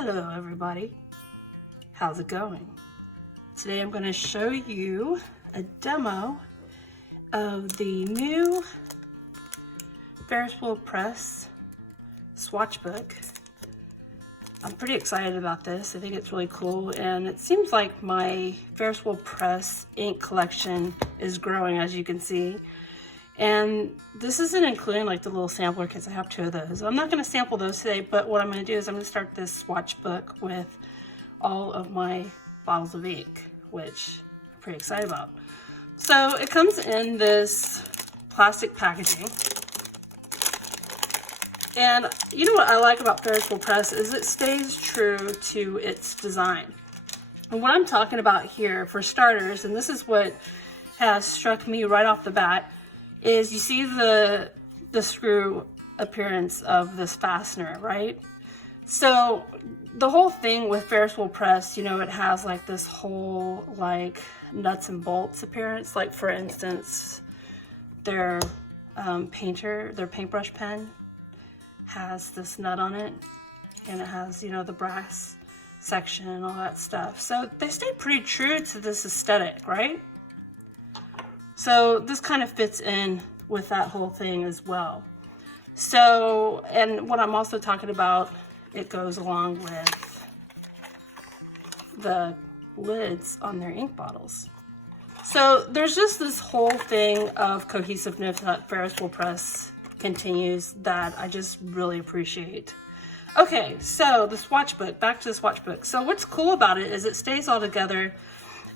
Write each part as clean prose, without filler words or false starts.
Hello everybody, how's it going? Today I'm going to show you a demo of the new Ferris Wheel Press swatch book. I'm pretty excited about this. I think it's really cool, and it seems like my Ferris Wheel Press ink collection is growing, as you can see. And this isn't including like the little sampler kits. I have 2 of those. I'm not going to sample those today, but what I'm going to do is I'm going to start this swatch book with all of my bottles of ink, which I'm pretty excited about. So it comes in this plastic packaging. And you know what I like about Ferris Wheel Press is it stays true to its design. And what I'm talking about here, for starters, and this is what has struck me right off the bat, is you see the screw appearance of this fastener, right? So the whole thing with Ferris Wheel Press, you know, it has like this whole like nuts and bolts appearance. Like for instance, their paintbrush pen has this nut on it, and it has, you know, the brass section and all that stuff. So they stay pretty true to this aesthetic, right? So this kind of fits in with that whole thing as well. So, and what I'm also talking about, it goes along with the lids on their ink bottles. So there's just this whole thing of cohesiveness that Ferris Wheel Press continues that I just really appreciate. Okay, so the swatch book, back to the swatch book. So what's cool about it is it stays all together.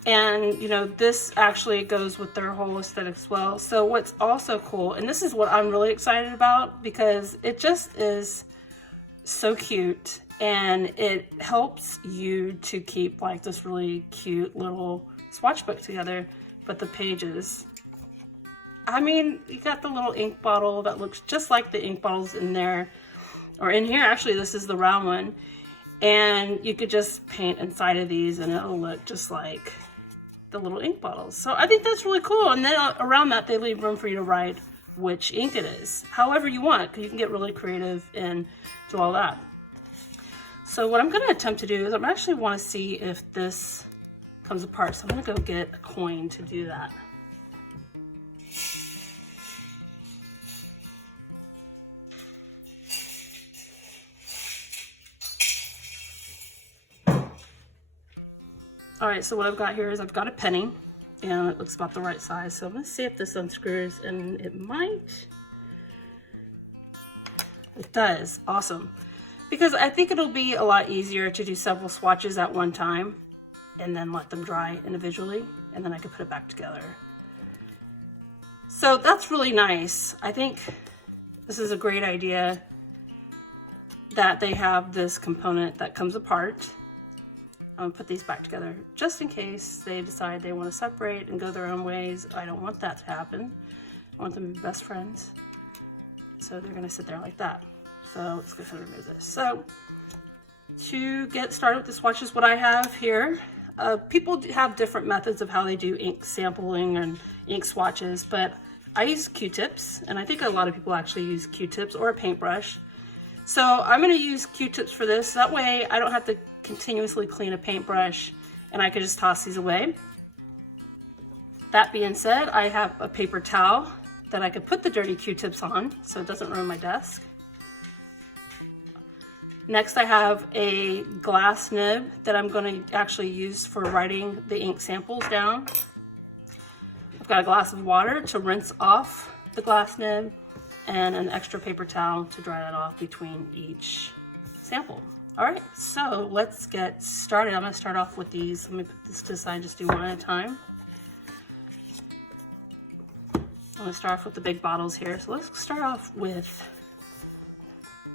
And, you know, this actually goes with their whole aesthetic as well. So what's also cool, and this is what I'm really excited about, because it just is so cute, and it helps you to keep like this really cute little swatch book together. But the pages, I mean, you got the little ink bottle that looks just like the ink bottles in there, or in here. Actually, this is the round one. And you could just paint inside of these and it'll look just like the little ink bottles. So I think that's really cool. And then around that, they leave room for you to write which ink it is, however you want, because you can get really creative and do all that. So what I'm going to attempt to do is I actually want to see if this comes apart. So I'm going to go get a coin to do that. All right, so what I've got here is I've got a penny, and it looks about the right size. So I'm gonna see if this unscrews, and it might. It does, awesome. Because I think it'll be a lot easier to do several swatches at one time and then let them dry individually, and then I can put it back together. So that's really nice. I think this is a great idea that they have this component that comes apart. I'm gonna put these back together just in case they decide they want to separate and go their own ways. I don't want that to happen. I want them to be best friends. So they're gonna sit there like that. So let's go ahead and remove this. So to get started with the swatches, what I have here, people have different methods of how they do ink sampling and ink swatches, but I use Q-tips, and I think a lot of people actually use Q-tips or a paintbrush. So I'm gonna use Q-tips for this. That way I don't have to continuously clean a paintbrush, and I can just toss these away. That being said, I have a paper towel that I could put the dirty Q-tips on so it doesn't ruin my desk. Next, I have a glass nib that I'm going to actually use for writing the ink samples down. I've got a glass of water to rinse off the glass nib, and an extra paper towel to dry that off between each sample. All right, so let's get started. I'm gonna start off with these. Let me put this to the side, just do one at a time. I'm gonna start off with the big bottles here. So let's start off with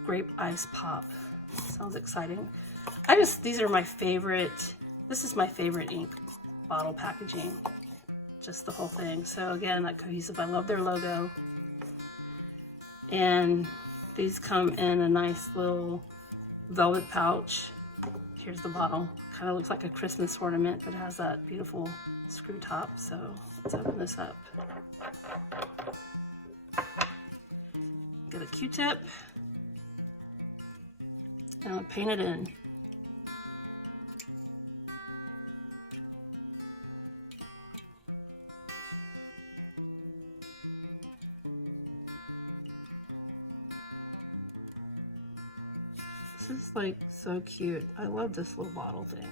Grape Ice Pop. Sounds exciting. These are my favorite, this is my favorite ink bottle packaging. Just the whole thing. So again, that cohesive, I love their logo. And these come in a nice little velvet pouch. Here's the bottle. Kind of looks like a Christmas ornament, but it has that beautiful screw top. So let's open this up. Get a Q-tip and I'll paint it in. This is like so cute. I love this little bottle thing.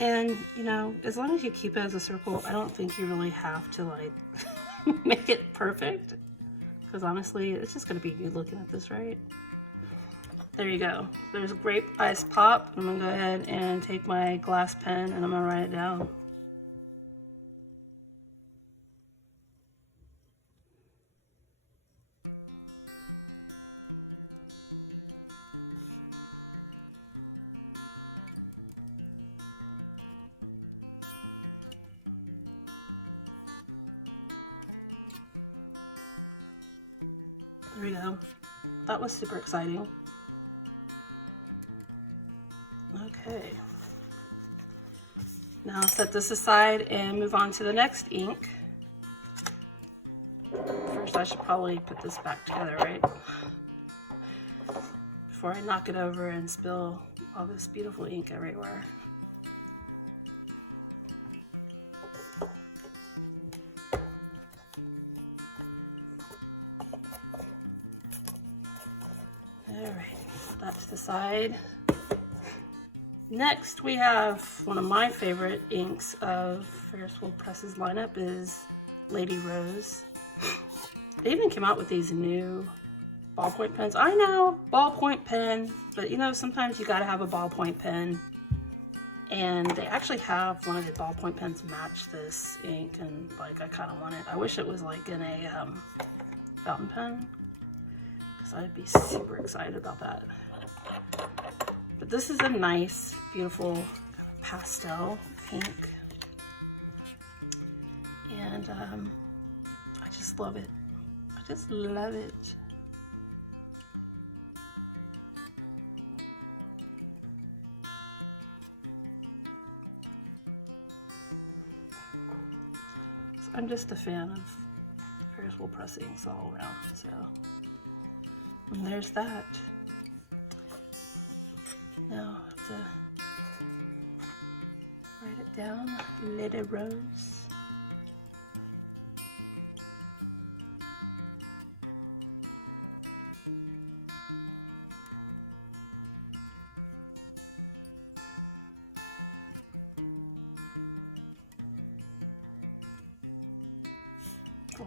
And you know, as long as you keep it as a circle, I don't think you really have to like make it perfect. Because honestly, it's just gonna be good looking at this, right? There you go. There's Grape Ice Pop. I'm gonna go ahead and take my glass pen and I'm gonna write it down. There we go. That was super exciting. Okay. Now set this aside and move on to the next ink. First, I should probably put this back together, right? Before I knock it over and spill all this beautiful ink everywhere. All right, put that to the side. Next, we have one of my favorite inks of Ferris Wheel Press's lineup is Lady Rose. They even came out with these new ballpoint pens. I know, ballpoint pen, but you know, sometimes you gotta have a ballpoint pen. And they actually have one of the ballpoint pens match this ink, and like I kind of want it. I wish it was like in a fountain pen, because I'd be super excited about that. But this is a nice, beautiful kind of pastel pink. And I just love it. I just love it. So I'm just a fan of Ferris Wheel Press inks all around. So, and there's that. Now I have to write it down. Lady Rose.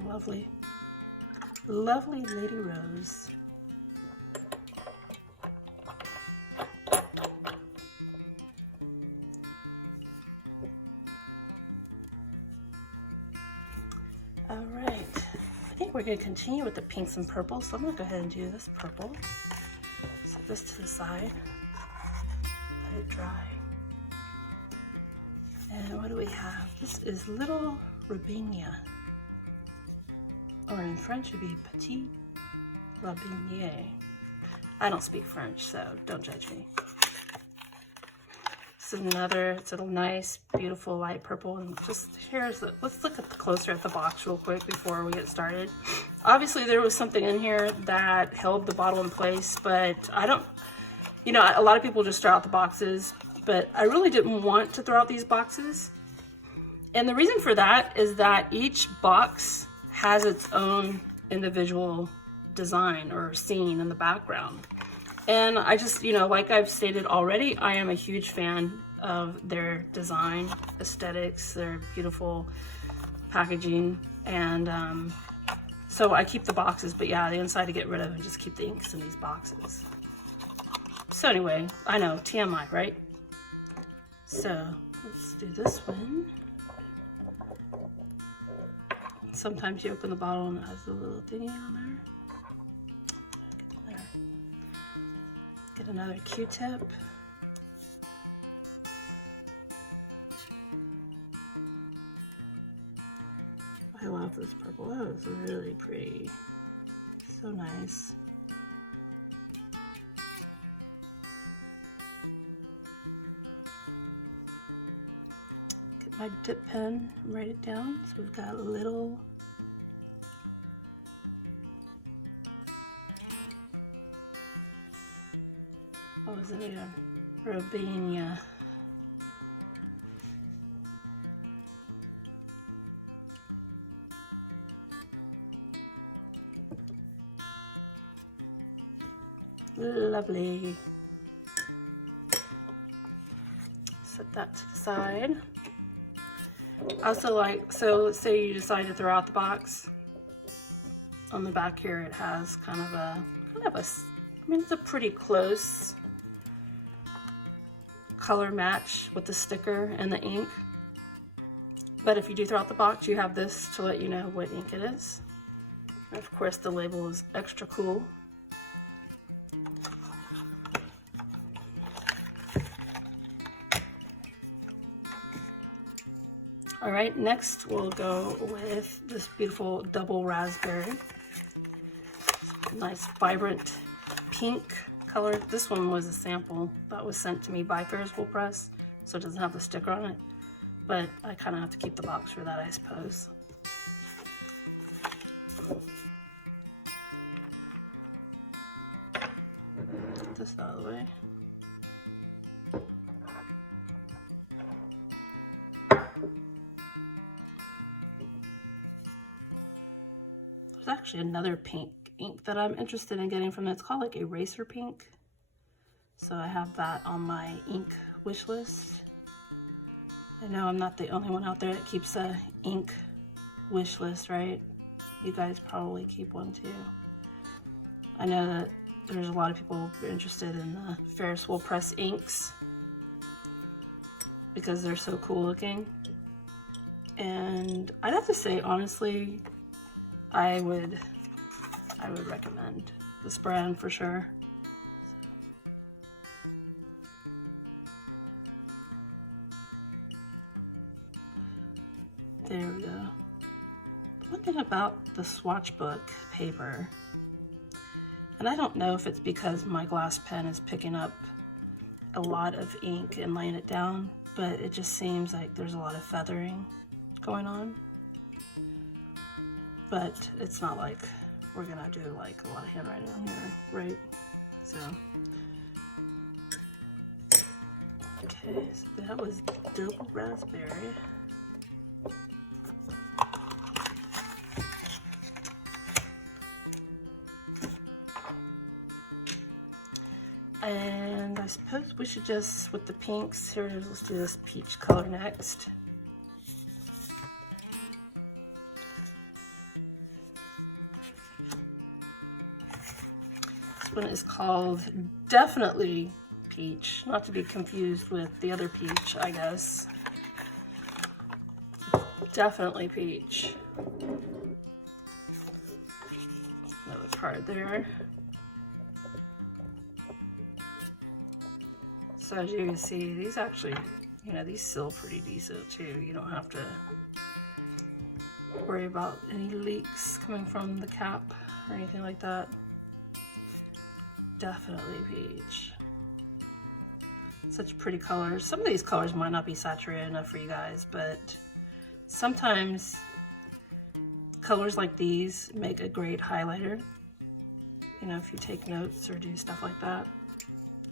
Lovely, lovely Lady Rose. All right, I think we're going to continue with the pinks and purples, so I'm going to go ahead and do this purple. Set this to the side, let it dry. And what do we have? This is Little Rabinia, or in French it would be Petit Rabinia. I don't speak French, so don't judge me. It's another, it's a nice, beautiful light purple. And just here's the, let's look at closer at the box real quick before we get started. Obviously there was something in here that held the bottle in place, but I don't, you know, a lot of people just throw out the boxes, but I really didn't want to throw out these boxes. And the reason for that is that each box has its own individual design or scene in the background. And I just, you know, like I've stated already, I am a huge fan of their design, aesthetics, their beautiful packaging. And so I keep the boxes, but yeah, the inside to get rid of and just keep the inks in these boxes. So anyway, I know, TMI, right? So let's do this one. Sometimes you open the bottle and it has a little thingy on there. Get another Q-tip. I love this purple. That was really pretty. So nice. Get my dip pen, write it down. So we've got a little what was it again? Rabinia. Lovely. Set that to the side. I also like, so let's say you decide to throw out the box. On the back here it has kind of a, I mean, it's a pretty close color match with the sticker and the ink. But if you do throw out the box, you have this to let you know what ink it is. And of course the label is extra cool. All right, next we'll go with this beautiful double raspberry. Nice vibrant pink color. This one was a sample that was sent to me by Ferris Wheel Press, so it doesn't have the sticker on it. But I kind of have to keep the box for that, I suppose. Get this out of the way. There's actually another pink ink that I'm interested in getting from it. It's called like eraser pink. So I have that on my ink wish list. I know I'm not the only one out there that keeps a ink wish list, right? You guys probably keep one too. I know that there's a lot of people interested in the Ferris Wheel Press inks because they're so cool looking. And I'd have to say, honestly, I would recommend this brand for sure. There we go. One thing about the Swatch book paper, and I don't know if it's because my glass pen is picking up a lot of ink and laying it down, but it just seems like there's a lot of feathering going on. But it's not like we're gonna do like a lot of handwriting on here, right? So, okay, so that was double raspberry. And I suppose we should just, with the pinks, here it is, let's do this peach color next. This one is called Definitely Peach, not to be confused with the other peach, I guess. Definitely Peach. Another card there. So as you can see, these actually, you know, these seal pretty decent too. You don't have to worry about any leaks coming from the cap or anything like that. Definitely peach. Such pretty colors. Some of these colors might not be saturated enough for you guys, but sometimes colors like these make a great highlighter. You know, if you take notes or do stuff like that,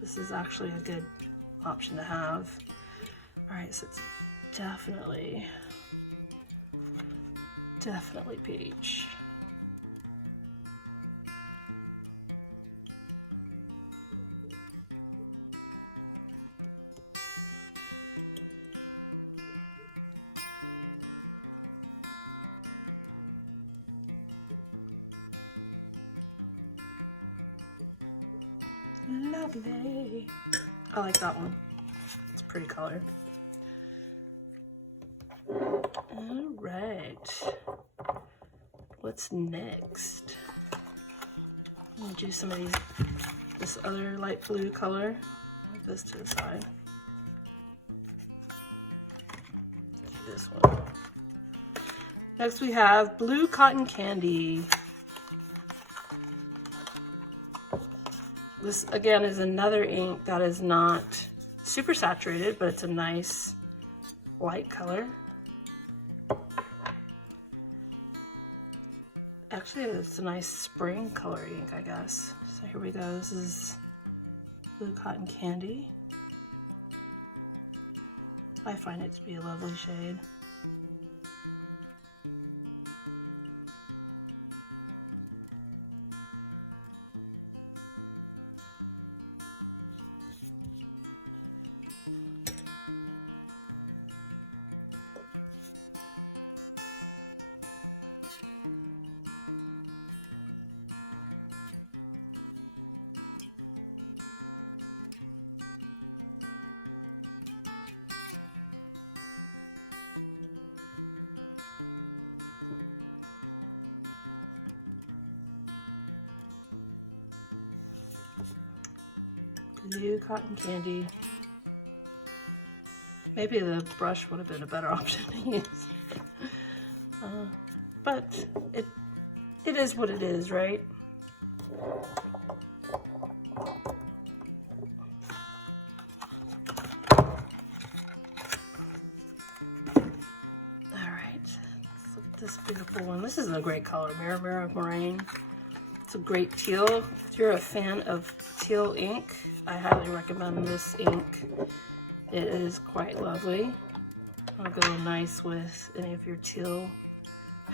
this is actually a good option to have. All right, so it's definitely peach. Lovely. I like that one. It's a pretty color. All right. What's next? I'm gonna do some of these, this other light blue color. Move this to the side. Do this one. Next we have Blue Cotton Candy. This again is another ink that is not super saturated, but it's a nice light color. Actually, it's a nice spring color ink, I guess. So here we go. This is Blue Cotton Candy. I find it to be a lovely shade. Blue cotton candy. Maybe the brush would have been a better option to use. But it is what it is, right? This beautiful one. This is a great color, Mirror of Moraine. It's a great teal. If you're a fan of teal ink, I highly recommend this ink. It is quite lovely. It'll go nice with any of your teal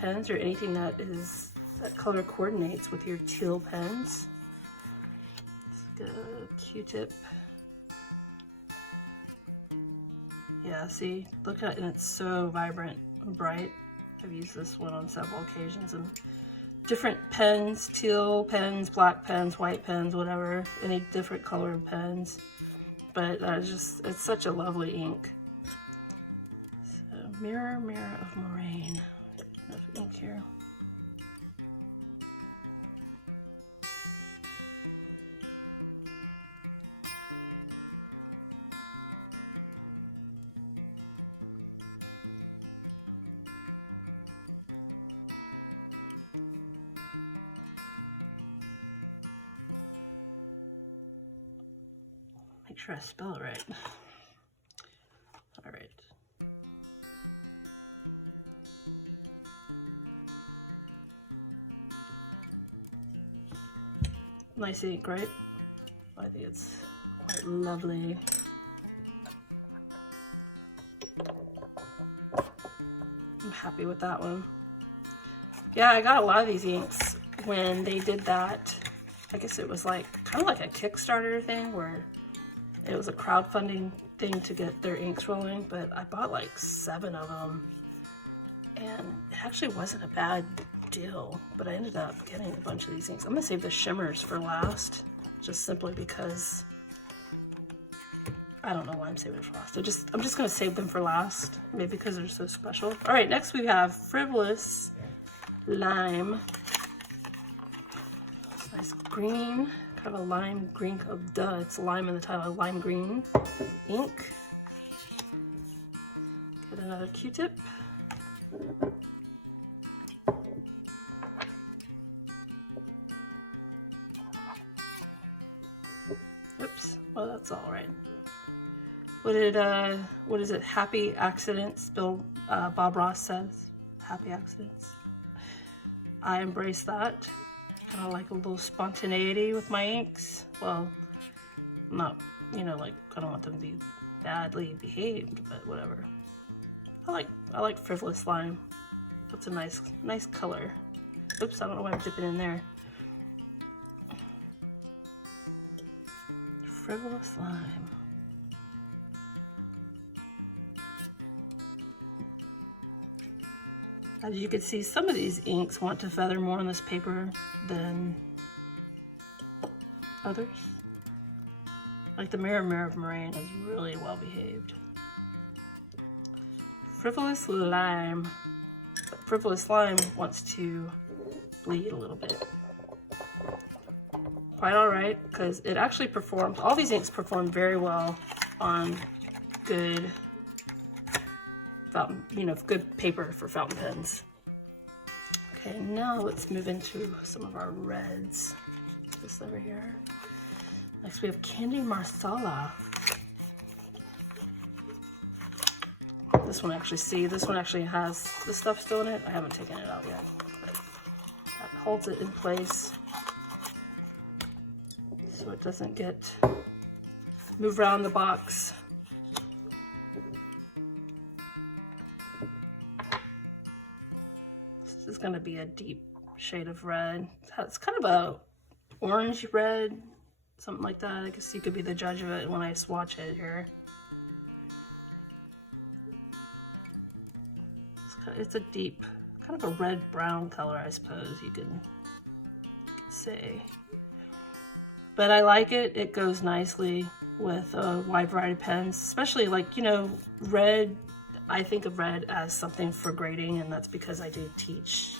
pens or anything that color coordinates with your teal pens. Let's get a Q-tip. Yeah, see, look at it, and it's so vibrant and bright. I've used this one on several occasions, and different pens, teal pens, black pens, white pens, whatever, any different colored pens. But it's such a lovely ink. So Mirror of Moraine. Enough ink here. Make sure I spell it right. All right. Nice ink, right? I think it's quite lovely. I'm happy with that one. Yeah, I got a lot of these inks when they did that. I guess it was like kind of like a Kickstarter thing where it was a crowdfunding thing to get their inks rolling, but I bought like 7 of them, and it actually wasn't a bad deal, but I ended up getting a bunch of these inks. I'm gonna save the shimmers for last, just simply because I don't know why I'm saving it for last. I'm just gonna save them for last, maybe because they're so special. All right, next we have Frivolous Lime. It's nice green. Kind of a lime green, oh duh, it's lime in the title, lime green ink. Get another Q-tip. Oops, well that's all right. What is it, Happy Accidents, Bob Ross says, happy accidents. I embrace that. Kind of like a little spontaneity with my inks. Well, not, like I don't want them to be badly behaved, but whatever. I like Frivolous Lime. That's a nice color. Oops, I don't know why I'm dipping in there. Frivolous Lime. As you can see, some of these inks want to feather more on this paper than others. Like the Mirror of Moraine is really well behaved. Frivolous Lime. Frivolous Lime wants to bleed a little bit. Quite alright, because it actually performs, all these inks perform very well on good fountain, good paper for fountain pens. Okay, now let's move into some of our reds. This over here. Next we have Candy Marsala. This one actually has the stuff still in it. I haven't taken it out yet, but that holds it in place so it doesn't move around the box. This is going to be a deep shade of red. It's kind of a orange red, something like that. I guess you could be the judge of it when I swatch it here. It's a deep, kind of a red-brown color, I suppose you could say. But I like it. It goes nicely with a wide variety of pens, especially like, red. I think of red as something for grading, and that's because I do teach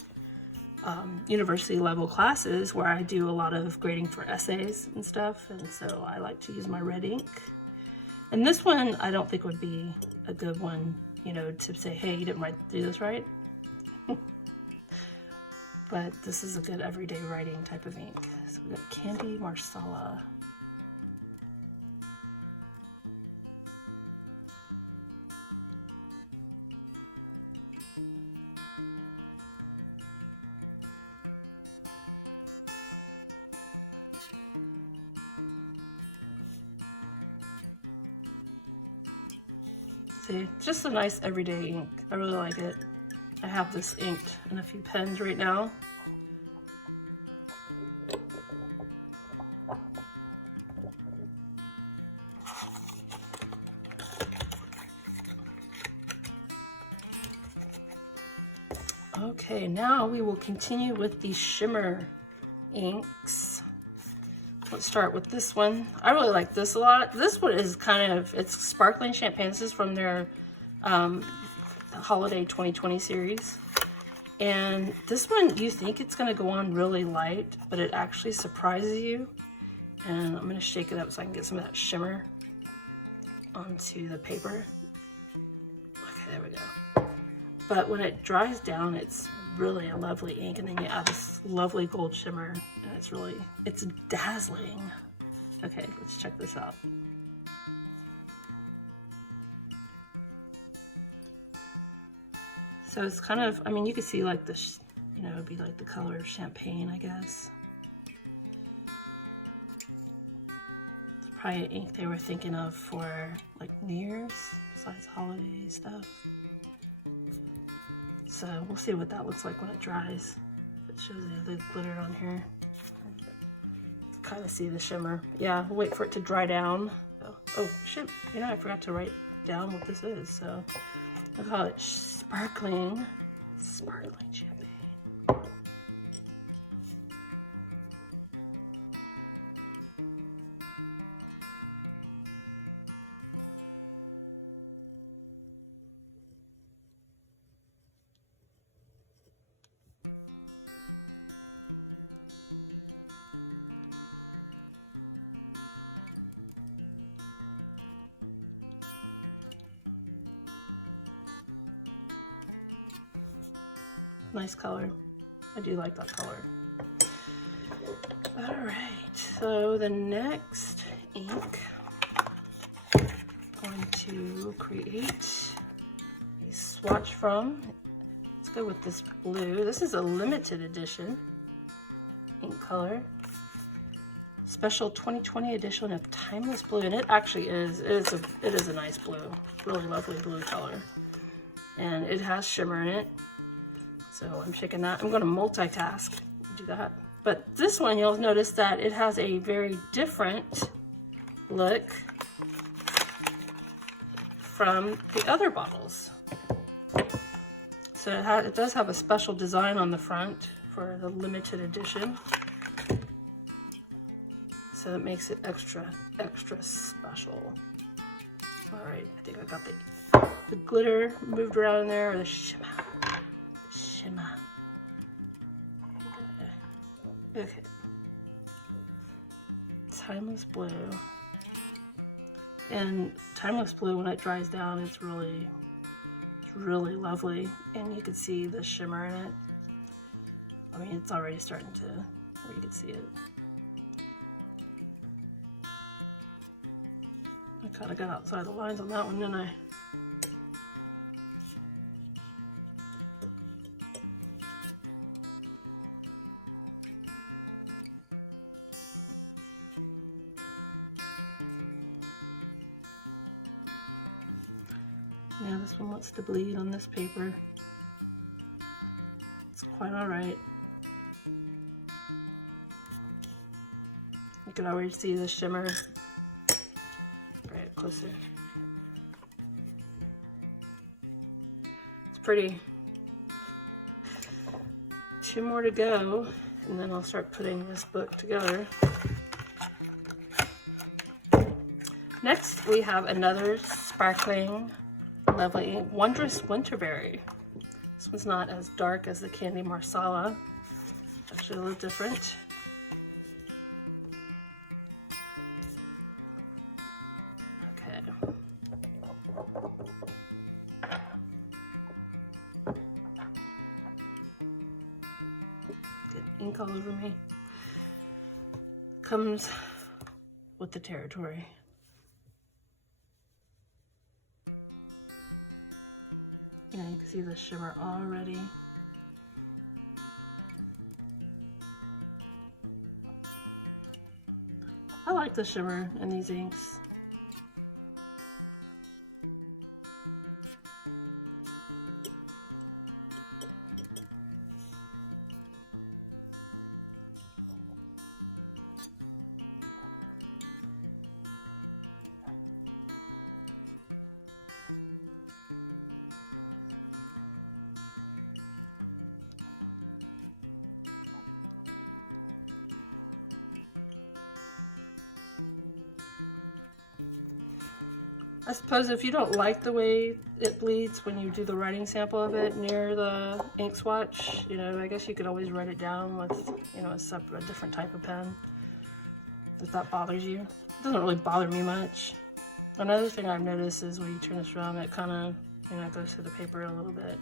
university level classes where I do a lot of grading for essays and stuff, and so I like to use my red ink. And this one I don't think would be a good one, you know, to say, hey, you didn't do this right. But this is a good everyday writing type of ink. So we got Candy Marsala. See, just a nice everyday ink. I really like it. I have this inked in a few pens right now. Okay, now we will continue with the shimmer inks. Let's start with this one. I really like this a lot. This one is kind of, it's sparkling champagne. This is from their holiday 2020 series. And this one, you think it's gonna go on really light, but it actually surprises you. And I'm gonna shake it up so I can get some of that shimmer onto the paper. Okay, there we go. But when it dries down, it's really a lovely ink, and then you add this lovely gold shimmer, and it's really, it's dazzling. Okay, let's check this out. So it's kind of, I mean, you can see like this, you know, it'd be like the color of champagne, I guess. It's probably an ink they were thinking of for like New Year's, besides holiday stuff. So we'll see what that looks like when it dries. It shows the glitter on here. Kind of see the shimmer. Yeah, we'll wait for it to dry down. Oh shit, you know, I forgot to write down what this is. So I'll call it sparkling champagne. Nice color. I do like that color. All right, so the next ink, I'm going to create a swatch from. Let's go with this blue. This is a limited edition ink color. Special 2020 edition of Timeless Blue, and it actually is. It is a nice blue, really lovely blue color, and it has shimmer in it. So I'm shaking that. I'm going to multitask, do that. But this one, you'll notice that it has a very different look from the other bottles. So it does have a special design on the front for the limited edition. So it makes it extra special. All right, I think I got the glitter moved around in there, or the shimmer. Okay. Timeless Blue. And Timeless Blue, when it dries down, it's really lovely. And you can see the shimmer in it. I mean, it's already starting to, where you can see it. I kind of got outside the lines on that one, didn't I? Yeah, this one wants to bleed on this paper. It's quite all right. You can already see the shimmer. Bring it closer. It's pretty. 2 more to go, and then I'll start putting this book together. Next, we have another sparkling, lovely, Wondrous Winterberry. This one's not as dark as the Candy Marsala. Actually a little different. Okay. Get ink all over me. Comes with the territory. You know, you can see the shimmer already. I like the shimmer in these inks. I suppose if you don't like the way it bleeds when you do the writing sample of it near the ink swatch, you know, I guess you could always write it down with, you know, a different type of pen, if that bothers you. It doesn't really bother me much. Another thing I've noticed is when you turn this around, it kind of, you know, goes through the paper a little bit.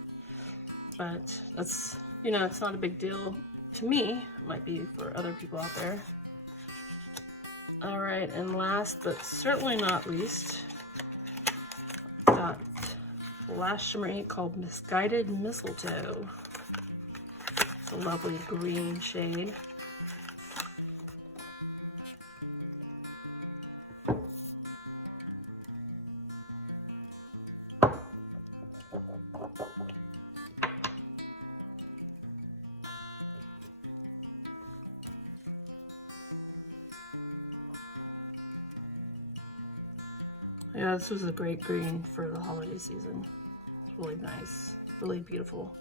But that's, you know, it's not a big deal to me. It might be for other people out there. All right, and last but certainly not least, got the last shimmer ink called Misguided Mistletoe. It's a lovely green shade. Yeah, this was a great green for the holiday season. It's really nice, really beautiful.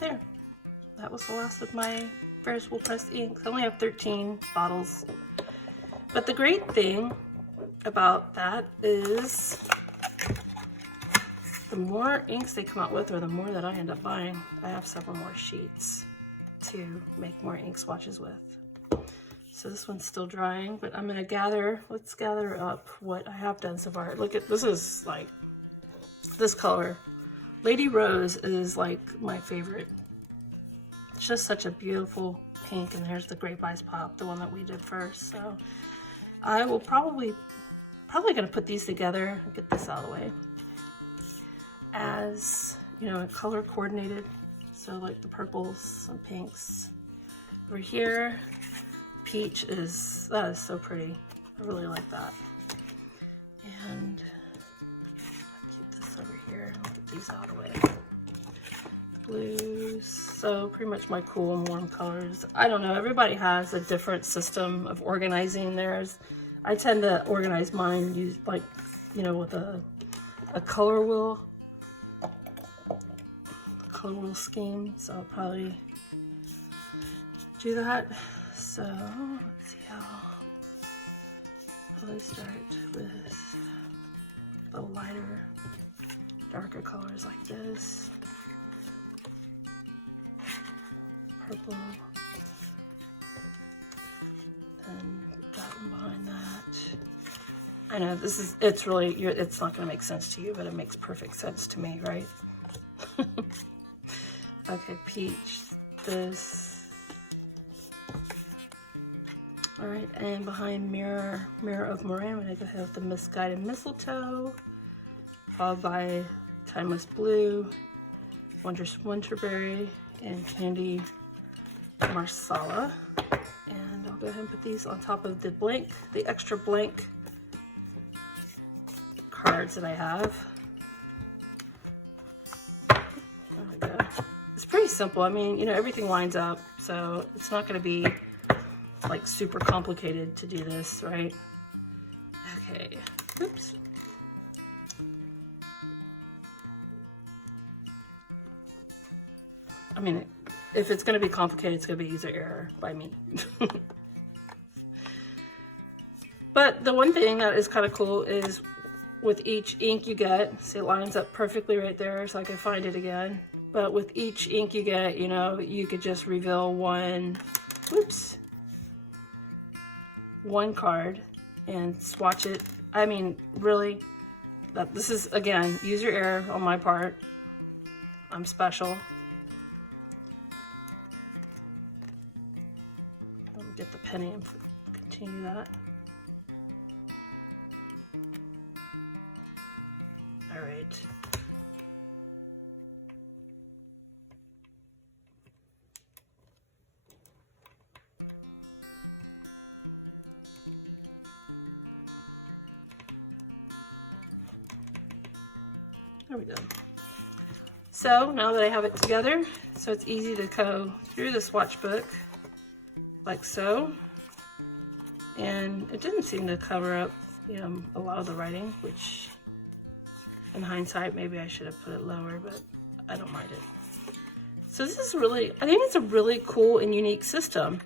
There, that was the last of my Ferris Wheel Press inks. I only have 13 bottles. But the great thing about that is the more inks they come out with, or the more that I end up buying, I have several more sheets to make more ink swatches with. So this one's still drying, but I'm gonna let's gather up what I have done so far. Look at, this is like, this color. Lady Rose is like my favorite. It's just such a beautiful pink, and here's the Grape Ice Pop, the one that we did first. So I will probably gonna put these together and get this out of the way as, you know, color coordinated. So like the purples and pinks. Over here, peach that is so pretty. I really like that. And over here, I'll get these out of the way. Blues, so pretty much my cool and warm colors. I don't know, everybody has a different system of organizing theirs. I tend to organize mine, use like, you know, with a color wheel scheme. So I'll probably do that. So let's see how I start with the lighter, darker colors like this, purple, and that one behind that. I know it's really, it's not going to make sense to you, but it makes perfect sense to me, right? Okay, peach, this. All right, and behind Mirror of Moraine, I'm going to go ahead with the Misguided Mistletoe, followed by Timeless Blue, Winterberry, and Candy Marsala. And I'll go ahead and put these on top of the extra blank cards that I have. There we go. It's pretty simple. I mean, you know, everything lines up, so it's not going to be like super complicated to do this, right? Okay. Oops. I mean, if it's going to be complicated, it's going to be user error by me. But the one thing that is kind of cool is with each ink you get, see, it lines up perfectly right there, so I can find it again. But with each ink you get, you know, you could just reveal one card and swatch it. I mean, really, this is, again, user error on my part. I'm special. Let me get the penny and continue that. All right. There we go. So now that I have it together, so it's easy to go through the swatch book like so. And it didn't seem to cover up, you know, a lot of the writing, which in hindsight, maybe I should have put it lower, but I don't mind it. So this is really, I think it's a really cool and unique system.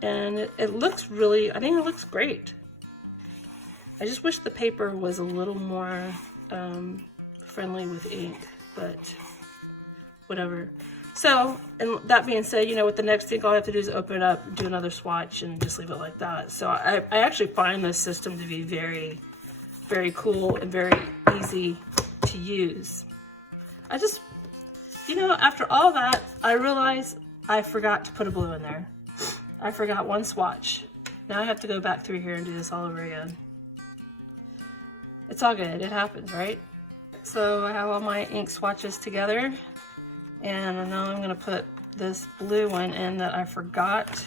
And it looks really, I think it looks great. I just wish the paper was a little more friendly with ink, but whatever. So, and that being said, you know, with the next ink, all I have to do is open it up, do another swatch, and just leave it like that. So I actually find this system to be very, very cool and very easy to use. I just, you know, after all that, I realized I forgot to put a blue in there. I forgot one swatch. Now I have to go back through here and do this all over again. It's all good, it happens, right? So I have all my ink swatches together, and now I'm gonna put this blue one in that I forgot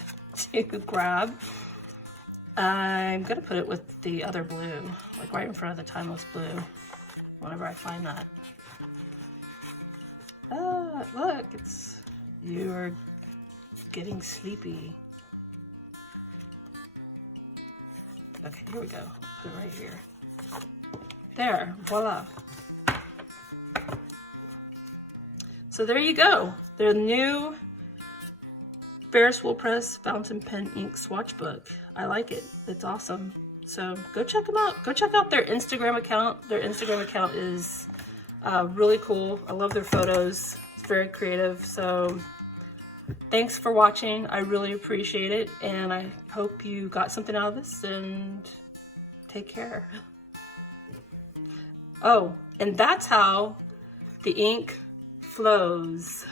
to grab. I'm gonna put it with the other blue, like right in front of the Timeless Blue, whenever I find that. Ah, look, you are getting sleepy. Okay, here we go. Put it right here. There, voila. So there you go. The new Ferris Wheel Press fountain pen ink swatch book. I like it. It's awesome. So go check them out. Go check out their Instagram account. Their Instagram account is really cool. I love their photos. It's very creative. So thanks for watching. I really appreciate it. And I hope you got something out of this, and take care. Oh, and that's how the ink flows.